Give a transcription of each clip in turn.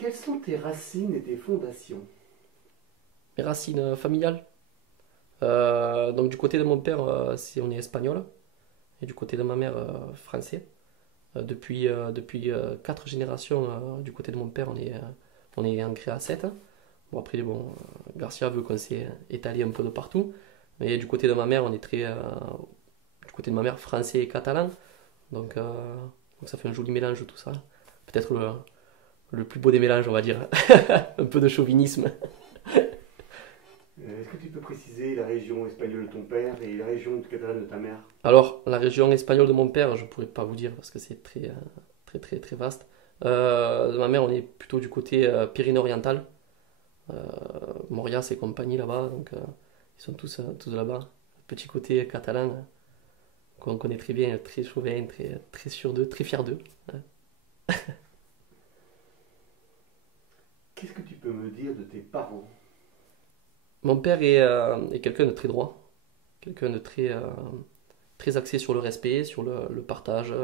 Quelles sont tes racines et tes fondations? Mes racines familiales. Donc du côté de mon père, on est espagnol, et du côté de ma mère, français. Depuis 4 générations, du côté de mon père, on est ancré à 7. Bon après, bon, Garcia veut qu'on s'est étalé un peu de partout. Mais du côté de ma mère, on est du côté de ma mère, français et catalan. Donc ça fait un joli mélange tout ça. Peut-être le plus beau des mélanges, on va dire. Un peu de chauvinisme. Est-ce que tu peux préciser la région espagnole de ton père et la région catalane de ta mère? Alors, la région espagnole de mon père, je pourrais pas vous dire parce que c'est très vaste. De ma mère, on est plutôt du côté Pyrénées-Oriental. Euh, Morias et compagnie là-bas, donc ils sont tous là-bas. Petit côté catalan qu'on connaît très bien, très chauvin, très sûr d'eux, très fier d'eux. Ouais. Qu'est-ce que tu peux me dire de tes parents? Mon père est quelqu'un de très droit, quelqu'un de très axé sur le respect, sur le partage.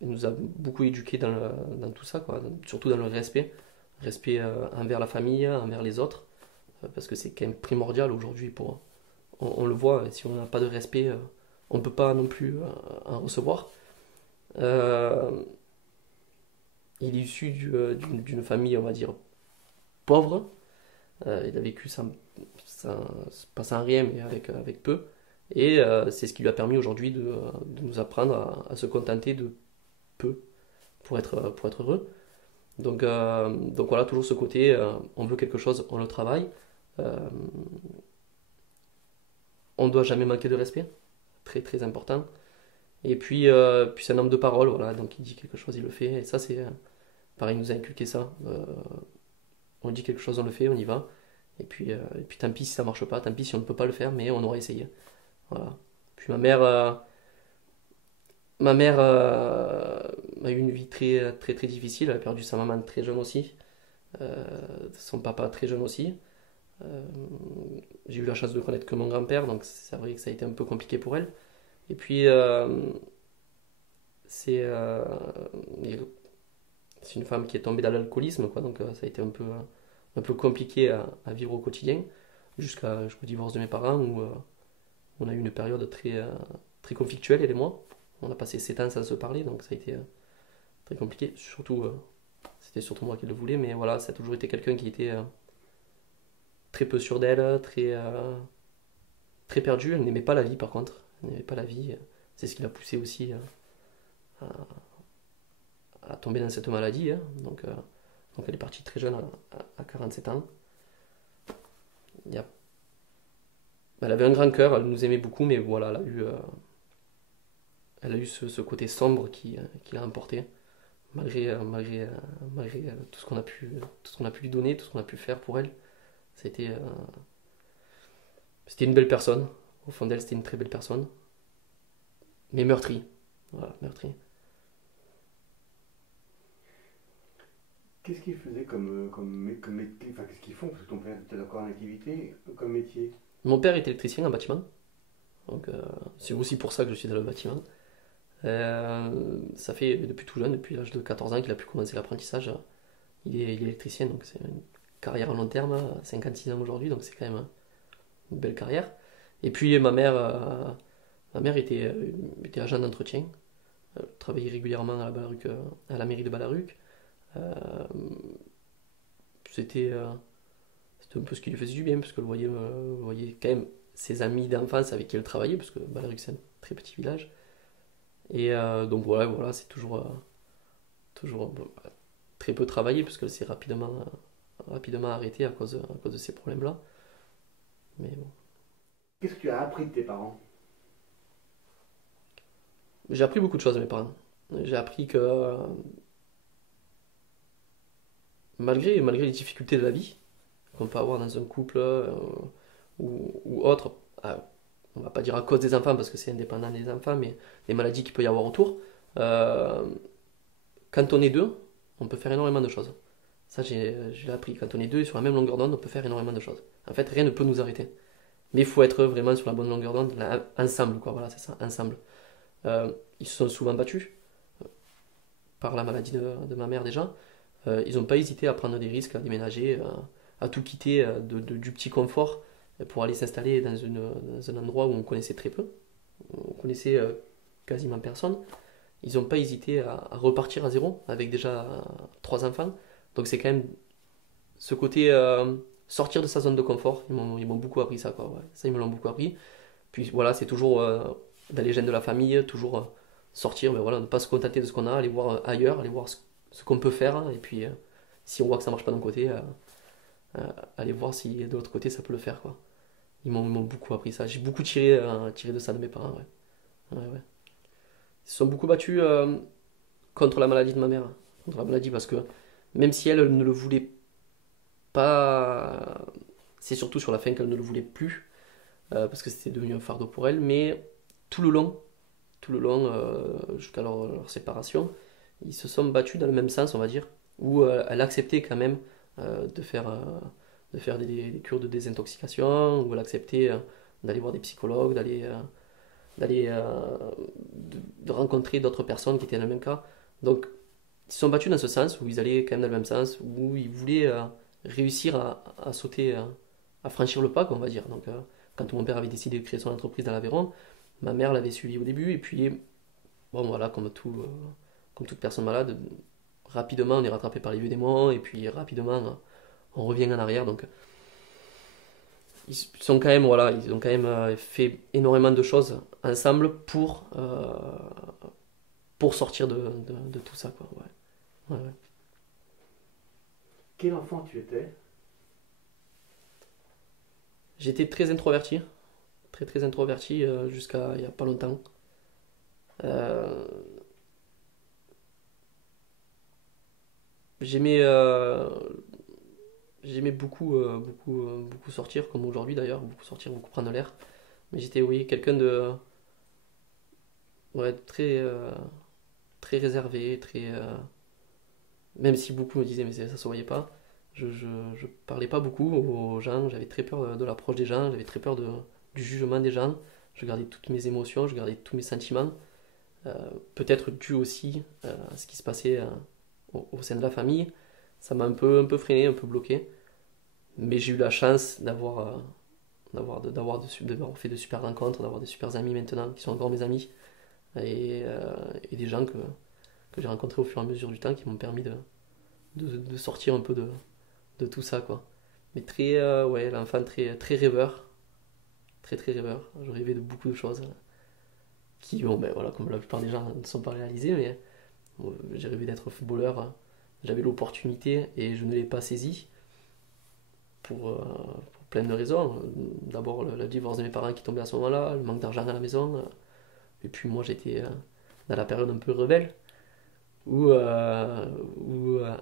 Il nous a beaucoup éduqués dans tout ça, quoi, surtout dans le respect. Respect envers la famille, envers les autres, parce que c'est quand même primordial aujourd'hui on le voit, si on n'a pas de respect, on ne peut pas non plus en recevoir. Euh, il est issu d'une famille, on va dire, pauvre. Il a vécu pas sans rien, mais avec peu. Et c'est ce qui lui a permis aujourd'hui de nous apprendre à se contenter de peu pour être heureux. Donc voilà, toujours ce côté, on veut quelque chose, on le travaille. Euh, on ne doit jamais manquer de respect, très important. Et puis c'est un homme de parole, voilà, donc il dit quelque chose, il le fait. Et ça, pareil, il nous a inculqué ça. On dit quelque chose, on le fait, on y va. Et puis tant pis si ça marche pas, tant pis si on ne peut pas le faire, mais on aura essayé. Voilà. Puis ma mère a eu une vie très difficile. Elle a perdu sa maman très jeune aussi, euh, son papa très jeune aussi. Euh, j'ai eu la chance de connaître que mon grand-père, donc c'est vrai que ça a été un peu compliqué pour elle. Et puis c'est euh, c'est une femme qui est tombée dans l'alcoolisme, quoi. Donc ça a été un peu compliqué à vivre au quotidien, jusqu'au divorce de mes parents, où on a eu une période très conflictuelle, elle et moi. On a passé 7 ans sans se parler, donc ça a été très compliqué. C'était surtout moi qui le voulais, mais voilà, ça a toujours été quelqu'un qui était très peu sûr d'elle, très perdu. Elle n'aimait pas la vie, par contre. Elle n'aimait pas la vie. C'est ce qui l'a poussé aussi à, à tomber dans cette maladie, hein. Donc elle est partie très jeune, à 47 ans. Il y a- Elle avait un grand cœur, elle nous aimait beaucoup, mais voilà, elle a eu ce côté sombre qui l'a emporté, malgré tout ce qu'on a pu lui donner, tout ce qu'on a pu faire pour elle. C'était, euh, C'était une belle personne. Au fond d'elle, c'était une très belle personne, mais meurtrie. Voilà, meurtrie. Qu'est-ce qu'ils faisaient comme métier? Enfin, qu'est-ce qu'ils font? Parce que ton père était encore en activité, comme métier. Mon père est électricien en bâtiment, donc c'est aussi pour ça que je suis dans le bâtiment. Ça fait depuis tout jeune, depuis l'âge de 14 ans qu'il a pu commencer l'apprentissage. Il est électricien, donc c'est une carrière à long terme, 56 ans aujourd'hui, donc c'est quand même une belle carrière. Et puis ma mère était agent d'entretien, travaillait régulièrement à la mairie de Balaruc. Euh, c'était, euh, C'était un peu ce qui lui faisait du bien, parce que voyait quand même ses amis d'enfance avec qui elle travaillait, parce que Balaruc c'est un très petit village. Et donc voilà, c'est toujours très peu travaillé, parce que c'est rapidement arrêté à cause de ces problèmes-là. Mais bon. Qu'est-ce que tu as appris de tes parents? J'ai appris beaucoup de choses de mes parents. J'ai appris que malgré les difficultés de la vie qu'on peut avoir dans un couple ou autre, on va pas dire à cause des enfants parce que c'est indépendant des enfants, mais des maladies qu'il peut y avoir autour, euh, quand on est deux, on peut faire énormément de choses. Ça, j'ai appris. Quand on est deux sur la même longueur d'onde, on peut faire énormément de choses. En fait, rien ne peut nous arrêter. Mais il faut être vraiment sur la bonne longueur d'onde, ensemble, quoi. Voilà, c'est ça, ensemble. Ils se sont souvent battus par la maladie de ma mère déjà. ils n'ont pas hésité à prendre des risques, à déménager, à tout quitter du petit confort pour aller s'installer dans un endroit où on connaissait très peu. On connaissait quasiment personne. Ils n'ont pas hésité à repartir à zéro avec déjà 3 enfants. Donc c'est quand même ce côté sortir de sa zone de confort. Ils m'ont beaucoup appris ça, quoi. Ouais. Ça, ils me l'ont beaucoup appris. Puis voilà, c'est toujours dans les gènes de la famille, toujours sortir, mais voilà, ne pas se contenter de ce qu'on a, aller voir ailleurs, aller voir ce qu'on peut faire. Et puis si on voit que ça marche pas d'un côté, aller voir si de l'autre côté ça peut le faire, quoi. Ils m'ont beaucoup appris ça. J'ai beaucoup tiré de ça de mes parents, ouais. Ouais, ouais. Ils se sont beaucoup battus contre la maladie de ma mère. Contre la maladie parce que même si elle ne le voulait pas, c'est surtout sur la fin qu'elle ne le voulait plus, parce que c'était devenu un fardeau pour elle, mais tout le long, jusqu'à leur séparation, ils se sont battus dans le même sens, on va dire, où elle acceptait quand même de faire des cures de désintoxication, où elle acceptait d'aller voir des psychologues, d'aller de rencontrer d'autres personnes qui étaient dans le même cas. Donc, ils se sont battus dans ce sens, où ils allaient quand même dans le même sens, où ils voulaient réussir à sauter, à franchir le pas, on va dire. Donc, quand mon père avait décidé de créer son entreprise dans l'Aveyron, ma mère l'avait suivi au début, et puis, bon, voilà, comme toute personne malade, rapidement on est rattrapé par les vieux démons, et puis rapidement on revient en arrière. Donc, ils sont quand même, voilà, ils ont quand même fait énormément de choses ensemble pour sortir de tout ça, quoi. Ouais. Ouais, ouais. Quel enfant tu étais? J'étais très introverti, très très introverti jusqu'à il y a pas longtemps. Euh, j'aimais j'aimais beaucoup sortir, comme aujourd'hui d'ailleurs, beaucoup sortir, beaucoup prendre l'air. Mais j'étais, oui, quelqu'un de ouais, très réservé, même si beaucoup me disaient, mais ça se voyait pas, je parlais pas beaucoup aux gens, j'avais très peur de l'approche des gens, j'avais très peur du jugement des gens, je gardais toutes mes émotions, je gardais tous mes sentiments, euh, peut-être dû aussi à ce qui se passait au sein de la famille, ça m'a un peu freiné, un peu bloqué, mais j'ai eu la chance d'avoir fait de super rencontres, d'avoir des super amis maintenant, qui sont encore mes amis, et des gens que j'ai rencontrés au fur et à mesure du temps qui m'ont permis de sortir un peu de tout ça, quoi. Mais très, ouais, l'enfant très, très rêveur, très très rêveur. Je rêvais de beaucoup de choses qui, bon, ben voilà, comme la plupart des gens ne sont pas réalisées, mais j'ai rêvé d'être footballeur. J'avais l'opportunité et je ne l'ai pas saisie pour plein de raisons. D'abord, le divorce de mes parents qui tombait à ce moment-là, le manque d'argent à la maison, et puis moi j'étais dans la période un peu rebelle où, euh, où, euh,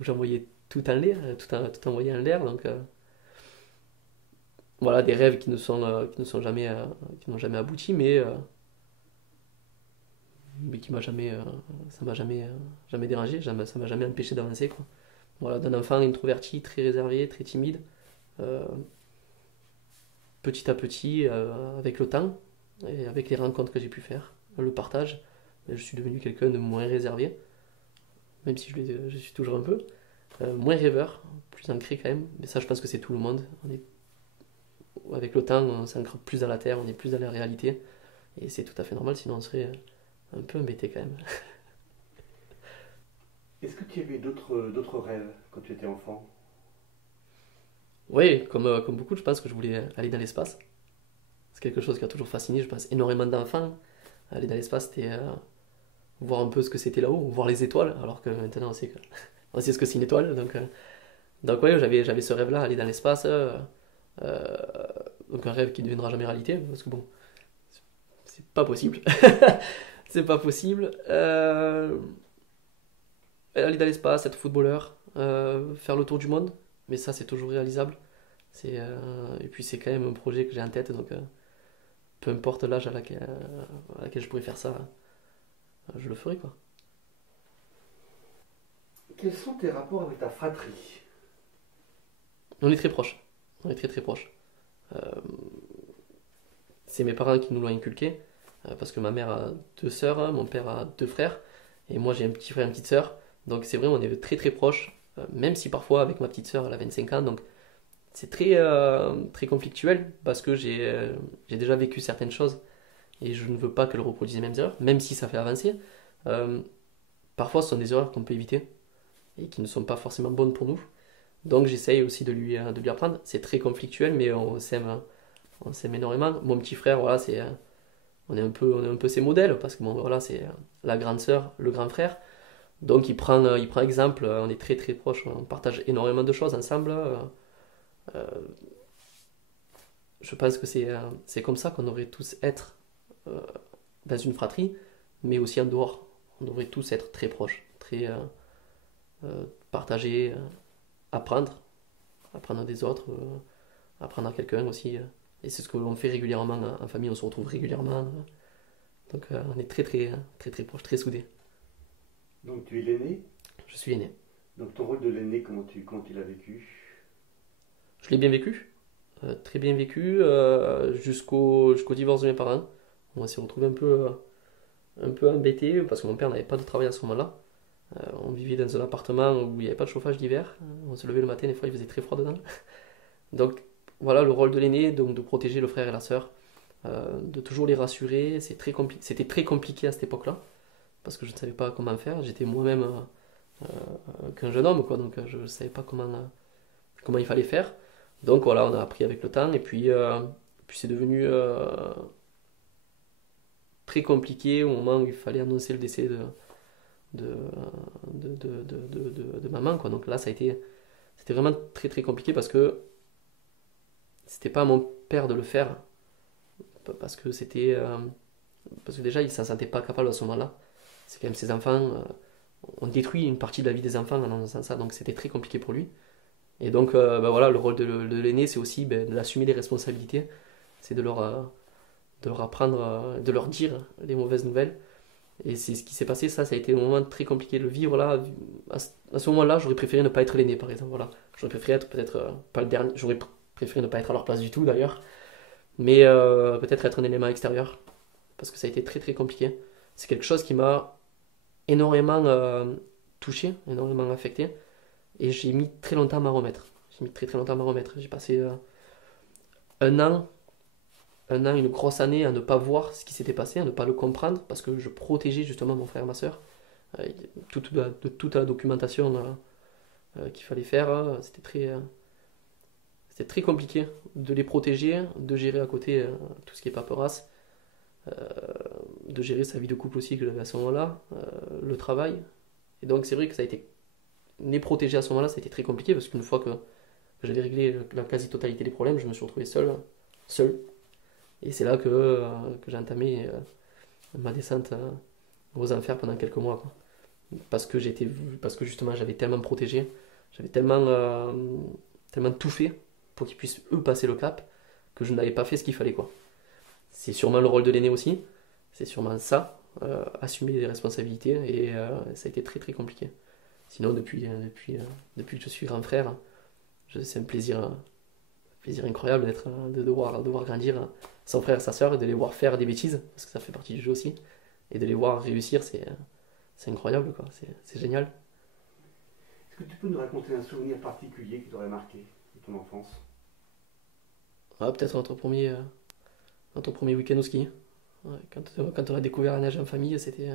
où j'envoyais tout en l'air, tout envoyé en l'air. Donc voilà, des rêves qui n'ont jamais abouti, mais qui m'a jamais, ça m'a jamais dérangé, ça m'a jamais empêché d'avancer, quoi. Voilà, d'un enfant introverti, très réservé, très timide, euh, petit à petit, avec le temps et avec les rencontres que j'ai pu faire, le partage, je suis devenu quelqu'un de moins réservé, même si je suis toujours un peu, moins rêveur, plus ancré quand même. Mais ça, je pense que c'est tout le monde. Avec le temps, on s'ancre plus dans la terre, on est plus dans la réalité. Et c'est tout à fait normal, sinon on serait un peu embêté quand même. Est-ce que tu avais d'autres rêves quand tu étais enfant? Oui, comme beaucoup, je pense que je voulais aller dans l'espace. C'est quelque chose qui a toujours fasciné, je pense, énormément d'enfants. Aller dans l'espace, c'était voir un peu ce que c'était là-haut, voir les étoiles, alors que maintenant on sait ce que c'est une étoile. Donc ouais, j'avais ce rêve-là, aller dans l'espace. Euh, donc un rêve qui ne deviendra jamais réalité, parce que bon, c'est pas possible. C'est pas possible. Aller dans l'espace, être footballeur, faire le tour du monde, mais ça c'est toujours réalisable. Et puis c'est quand même un projet que j'ai en tête, donc peu importe l'âge à laquelle je pourrais faire ça, je le ferai, quoi. Quels sont tes rapports avec ta fratrie? On est très proches, on est très très proches. Euh, c'est mes parents qui nous l'ont inculqué, parce que ma mère a 2 sœurs, hein, mon père a 2 frères, et moi j'ai un petit frère et une petite sœur. Donc c'est vrai, on est très très proches, même si parfois avec ma petite sœur, elle a 25 ans, donc c'est très, très conflictuel parce que j'ai déjà vécu certaines choses et je ne veux pas qu'elle reproduise les mêmes erreurs, même si ça fait avancer. Euh, Parfois, ce sont des erreurs qu'on peut éviter et qui ne sont pas forcément bonnes pour nous. Donc j'essaye aussi de lui apprendre. C'est très conflictuel, mais on s'aime énormément. Mon petit frère, voilà, on est un peu ses modèles parce que bon, voilà, c'est la grande sœur, le grand frère. Donc il prend exemple. On est très très proches. On partage énormément de choses ensemble. Euh, je pense que c'est comme ça qu'on devrait tous être euh, dans une fratrie, mais aussi en dehors. On devrait tous être très proches, très partager, apprendre, apprendre des autres, apprendre à quelqu'un aussi. Et c'est ce que l'on fait régulièrement en famille, on se retrouve régulièrement. Donc on est très très très très proches, très soudés. Donc tu es l'aîné. Je suis aîné. Donc ton rôle de l'aîné, comment tu l'as vécu? Je l'ai bien vécu, très bien vécu, jusqu'au divorce de mes parents. On s'est retrouvé un peu embêté parce que mon père n'avait pas de travail à ce moment-là. On vivait dans un appartement où il n'y avait pas de chauffage d'hiver. On se levait le matin, des fois il faisait très froid dedans. Donc voilà le rôle de l'aîné, donc de protéger le frère et la sœur, de toujours les rassurer. C'était très compliqué à cette époque-là parce que je ne savais pas comment faire. J'étais moi-même qu'un jeune homme, quoi, donc je ne savais pas comment il fallait faire. Donc voilà, on a appris avec le temps et puis c'est devenu très compliqué au moment où il fallait annoncer le décès de, de maman, quoi. Donc là, c'était vraiment très très compliqué parce que c'était pas à mon père de le faire parce que parce que déjà il s'en sentait pas capable à ce moment-là. C'est quand même ses enfants. On détruit une partie de la vie des enfants en annonçant ça, donc c'était très compliqué pour lui. Et donc bah voilà, le rôle de l'aîné, c'est aussi d'assumer les responsabilités, c'est de leur apprendre, de leur dire les mauvaises nouvelles. Et c'est ce qui s'est passé, ça a été un moment très compliqué de le vivre là. À ce moment-là, j'aurais préféré ne pas être l'aîné par exemple. Voilà. J'aurais préféré être peut-être pas le dernier, j'aurais préféré ne pas être à leur place du tout d'ailleurs, mais peut-être être un élément extérieur, parce que ça a été très très compliqué. C'est quelque chose qui m'a énormément touché, énormément affecté, et j'ai mis très longtemps à m'en remettre. J'ai mis très très longtemps à m'en remettre. J'ai passé un an, une grosse année à ne pas voir ce qui s'était passé, à ne pas le comprendre, parce que je protégeais justement mon frère et ma soeur. Toute la documentation qu'il fallait faire, c'était très compliqué de les protéger, de gérer à côté tout ce qui est paperasse, euh, de gérer sa vie de couple aussi que j'avais à ce moment-là, le travail. Et donc c'est vrai que ça a été les protéger à ce moment-là, ça a été très compliqué parce qu'une fois que j'avais réglé la quasi-totalité des problèmes, je me suis retrouvé seul. Et c'est là que j'ai entamé ma descente aux enfers pendant quelques mois, quoi. Parce que justement j'avais tellement protégé, j'avais tellement tout fait pour qu'ils puissent eux passer le cap que je n'avais pas fait ce qu'il fallait, quoi. C'est sûrement le rôle de l'aîné aussi, c'est sûrement ça, assumer les responsabilités et ça a été très très compliqué. Sinon depuis que je suis grand frère, c'est un plaisir incroyable de devoir grandir son frère et sa soeur et de les voir faire des bêtises, parce que ça fait partie du jeu aussi, et de les voir réussir, c'est incroyable, quoi. C'est génial. Est-ce que tu peux nous raconter un souvenir particulier qui t'aurait marqué de ton enfance? Ah, peut-être notre premier week-end au ski. Ouais, quand on a découvert la neige en famille, c'était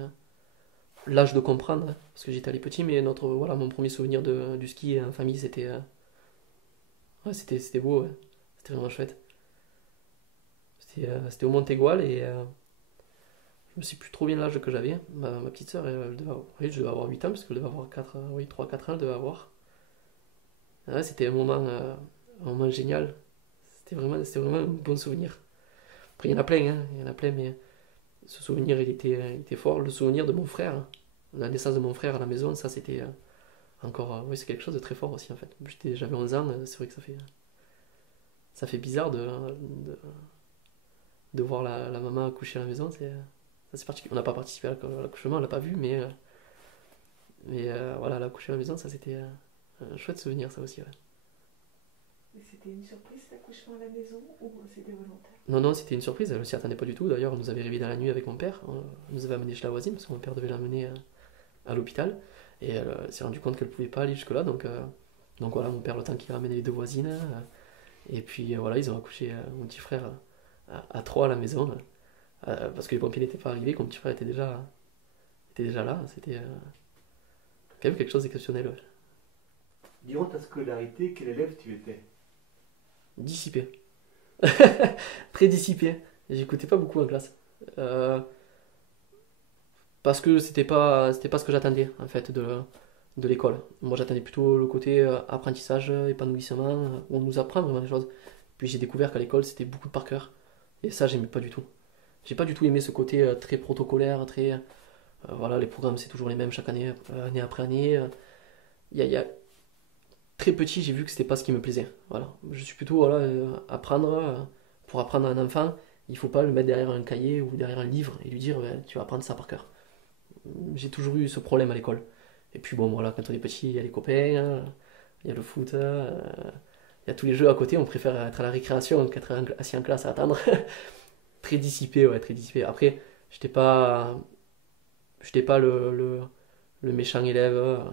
l'âge de comprendre, hein, parce que j'étais allé petit, mais voilà, mon premier souvenir du ski en famille, ouais, c'était beau, ouais. C'était vraiment chouette. C'était au Montégoal et je me sais plus trop bien l'âge que j'avais. Ma petite sœur, oui, je devais avoir 8 ans, parce qu'elle devait avoir 3-4 ans, elle devait avoir. Ouais, c'était un moment génial. C'était vraiment un bon souvenir. Après, il y en a plein, hein, il y en a plein, mais ce souvenir, il était fort. Le souvenir de mon frère, hein, la naissance de mon frère à la maison, ça c'était encore. Oui, c'est quelque chose de très fort aussi en fait. J'avais 11 ans, c'est vrai que ça fait bizarre de voir la maman accoucher à la maison. C'est particulier. On n'a pas participé à l'accouchement, on l'a pas vu, mais voilà, l'accoucher à la maison, ça c'était un chouette souvenir, ça aussi. Ouais. Et c'était une surprise l'accouchement à la maison ou c'était volontaire? Non, non, c'était une surprise, elle ne s'y attendait pas du tout. D'ailleurs, on nous avait réveillés dans la nuit avec mon père, on nous avait amené chez la voisine parce que mon père devait l'amener à l'hôpital. Et elle s'est rendue compte qu'elle pouvait pas aller jusque-là. Donc voilà, mon père, le temps qu'il a ramené les deux voisines. Et puis voilà, ils ont accouché mon petit frère à trois à la maison. Parce que les pompiers n'étaient pas arrivés, quand mon petit frère était déjà là. C'était quand même quelque chose d'exceptionnel. Ouais. Durant ta scolarité, quel élève tu étais? Dissipé. Très dissipé. J'écoutais pas beaucoup en classe. Euh, Parce que c'était pas ce que j'attendais en fait de l'école. Moi j'attendais plutôt le côté apprentissage, épanouissement, où on nous apprend vraiment des choses. Puis j'ai découvert qu'à l'école c'était beaucoup de par cœur. Et ça j'aimais pas du tout. J'ai pas du tout aimé ce côté très protocolaire, très voilà, les programmes c'est toujours les mêmes chaque année, année après année. Il y a très petit j'ai vu que c'était pas ce qui me plaisait. Voilà, je suis plutôt voilà apprendre pour apprendre à un enfant, il faut pas le mettre derrière un cahier ou derrière un livre et lui dire ouais, tu vas apprendre ça par cœur. J'ai toujours eu ce problème à l'école. Et puis bon, voilà, quand on est petit, il y a les copains, il y a le foot, il y a tous les jeux à côté. On préfère être à la récréation qu'être assis en classe à attendre. Très dissipé, ouais, très dissipé. Après, j'étais pas, j'étais pas le méchant élève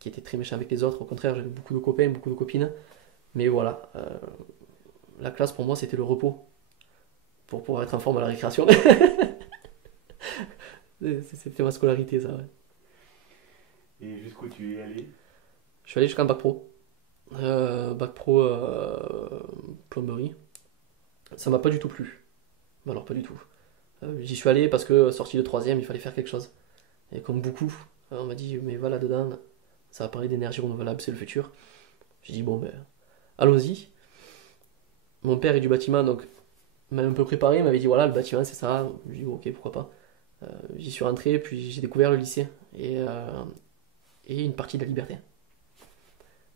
qui était très méchant avec les autres. Au contraire, j'avais beaucoup de copains, beaucoup de copines. Mais voilà, la classe pour moi, c'était le repos pour pouvoir être en forme à la récréation. C'était ma scolarité, ça, ouais. Et jusqu'où tu es allé? Je suis allé jusqu'en bac pro. Bac pro plomberie. Ça m'a pas du tout plu. Alors pas du tout. J'y suis allé parce que sorti de troisième, il fallait faire quelque chose. Et comme beaucoup, on m'a dit mais va là-dedans, ça va parler d'énergie renouvelable, c'est le futur. J'ai dit bon ben allons-y. Mon père est du bâtiment donc m'a un peu préparé, il m'avait dit voilà le bâtiment c'est ça. J'ai dit ok pourquoi pas. J'y suis rentré puis j'ai découvert le lycée et une partie de la liberté.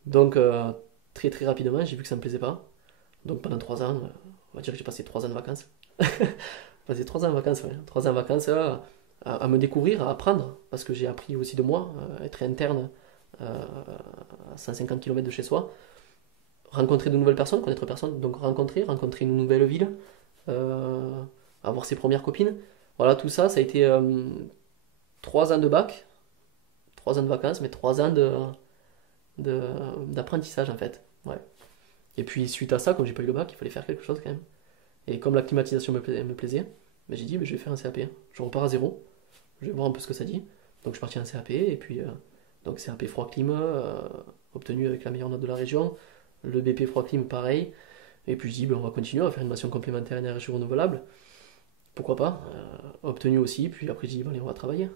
Donc très très rapidement j'ai vu que ça me plaisait pas. Donc pendant 3 ans, on va dire que j'ai passé 3 ans de vacances. Passé 3 ans en vacances, ouais. 3 ans en vacances à me découvrir, à apprendre, parce que j'ai appris aussi de moi, être interne à 150 km de chez soi, rencontrer de nouvelles personnes, connaître personne, donc rencontrer une nouvelle ville, euh, avoir ses premières copines. Voilà, tout ça, ça a été 3 ans de bac, 3 ans de vacances, mais 3 ans d'apprentissage en fait. Ouais. Et puis suite à ça, comme j'ai pas eu le bac, il fallait faire quelque chose quand même. Et comme la climatisation me plaisait, ben, j'ai dit ben, je vais faire un CAP. Je repars à zéro, je vais voir un peu ce que ça dit. Donc je suis parti en CAP, et puis donc CAP froid clim, obtenu avec la meilleure note de la région. Le BP froid clim pareil. Et puis je dis ben, on va continuer, on va faire une mention complémentaire énergie renouvelable. Pourquoi pas, obtenu aussi, puis après je dis ben, allez on va travailler.